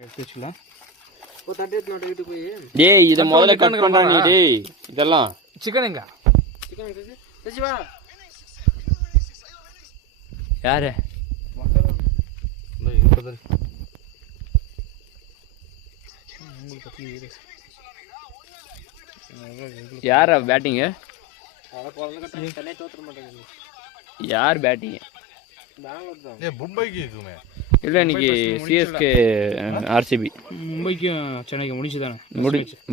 எடுத்து வச்சுக்கலாம். டேய் இத முதல்ல கட் பண்றா நீ டேய் இதெல்லாம் சிக்கன் எங்க யாரு யாரா பேட்டிங் யார் பேட்டிங் மும்பைக்கு இருக்குமே இல்லை இன்னைக்கு சிஎஸ்கே ஆர்சிபி மும்பைக்கும் சென்னைக்கு முடிஞ்சுதானே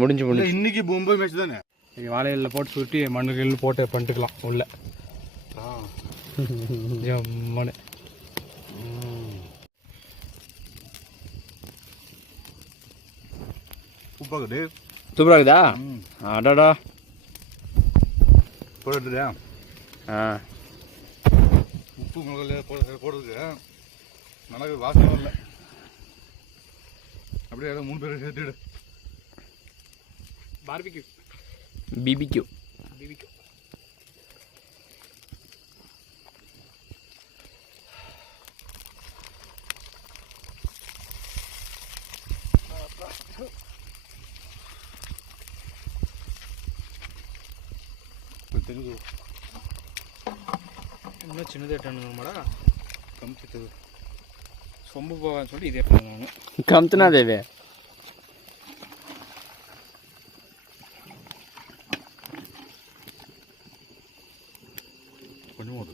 முடிஞ்சு இன்னைக்கு மும்பை மேட்ச் தானே வாழையில போட்டு சுருட்டி மண்ணுகள் போட்டு பண்ணிட்டுக்கலாம் உள்ள மண் உப்பாக்குது சூப்பராக இருக்குதா அடாடா போடுறியா ஆ உப்பு மிளகாய் போடுறதுக்கு மிளகு வாசனை இல்லை அப்படியே ஏதோ 3 பேர் சேர்த்துடு பார்பிக்யூ பிபிக்யூ இன்னும் சின்னதாட்டானுங்கம்மாடா கமிச்சிட்டு சொம்பு போவான்னு சொல்லி இதே பண்ணுவாங்க கம்த்துனா தேவே கொஞ்சம் போது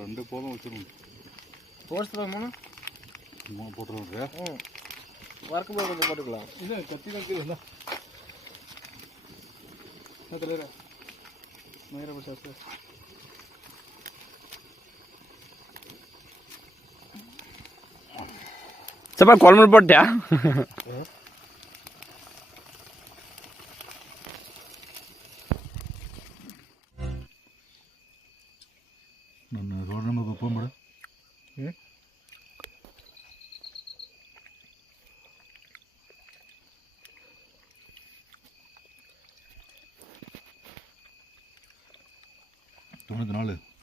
ரெண்டு போதும் வச்சிருங்க போஸ்ட் போகணும் போட்டுருவாங்க வறுக்கும் போது கொஞ்சம் போட்டுக்கலாம் இல்லை கத்தி தான் தலைவர் நேரம் சாப்பிட்டு சப்பா குழம்பு போட்டியா நான் ரோடு நம்பர் போக முடியும் தொண்ணூற்றி 4